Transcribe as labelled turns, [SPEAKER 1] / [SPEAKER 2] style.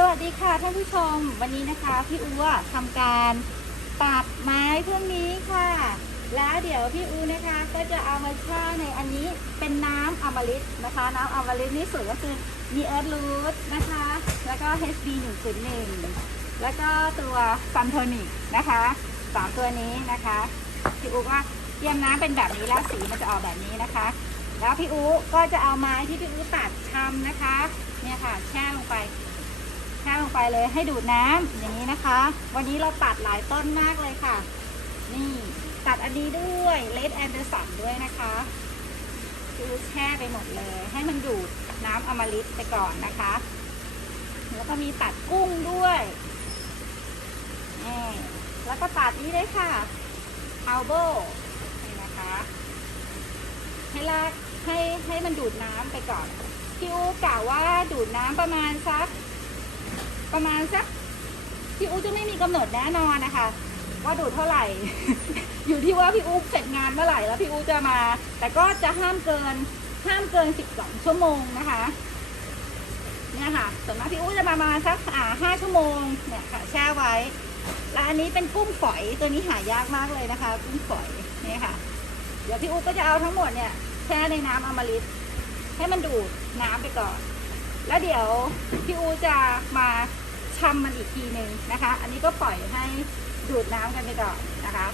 [SPEAKER 1] สวัสดีค่ะท่านผู้ชมวันนี้นะคะพี่อูอะทำการตัดไม้พวกนี้ค่ะ แล้วเดี๋ยวพี่อูนะคะก็จะเอามาแช่ในอันนี้เป็นน้ำอมฤตนะคะ น้ำอมฤตนี่สูตรก็คือมีเอิร์ธรูทนะคะ แล้วก็ HB 101แล้วก็ตัวซันโทนิกนะคะสามตัวนี้นะคะพี่อูก็เตรียมน้ำเป็นแบบนี้แล้วสีมันจะออกแบบนี้นะคะ แล้วพี่อูก็จะเอาไม้ที่พี่อูตัดชำนะคะ เนี่ยค่ะแช่ลงไป ไปเลยให้ดูดน้ำอย่างนี้นะคะ วันนี้เราตัดหลายต้นมากเลยค่ะ นี่ตัดอันนี้ด้วยเลดแอนเดอร์สันด้วยนะคะ คือแช่ไปหมดเลย ให้มันดูดน้ำอมฤตไปก่อนนะคะ แล้วก็มีตัดกุ้งด้วยนี่แล้วก็ตัดนี้ด้วยค่ะอัลโบนี่นะคะ ให้ลากให้ให้มันดูดน้ำไปก่อนพี่อูกล่าวว่าดูดน้ำประมาณสัก ประมาณสักพี่อูจะไม่มีกำหนดแน่นอนนะคะ ว่าดูดเท่าไหร่ อยู่ที่ว่าพี่อูเสร็จงานเมื่อไหร่แล้วพี่อูจะมา แต่ก็จะห้ามเกินห้ามเกิน 12 ชั่วโมงนะคะเนี่ยค่ะส่วนมากพี่อูจะมาประมาณสักอ่าห้าชั่วโมงเนี่ยค่ะแช่ไว้ แล้วอันนี้เป็นกุ้งฝอยตัวนี้หายากมากเลยนะคะ กุ้งฝอยเนี่ยค่ะ เดี๋ยวพี่อูก็จะเอาทั้งหมดเนี่ยแช่ในน้ำอมฤตให้มันดูดน้ำไปก่อน แล้วเดี๋ยวพี่อูจะมาชำมันอีกทีหนึ่งนะคะ อันนี้ก็ปล่อยให้ดูดน้ำกันไปก่อนนะคะ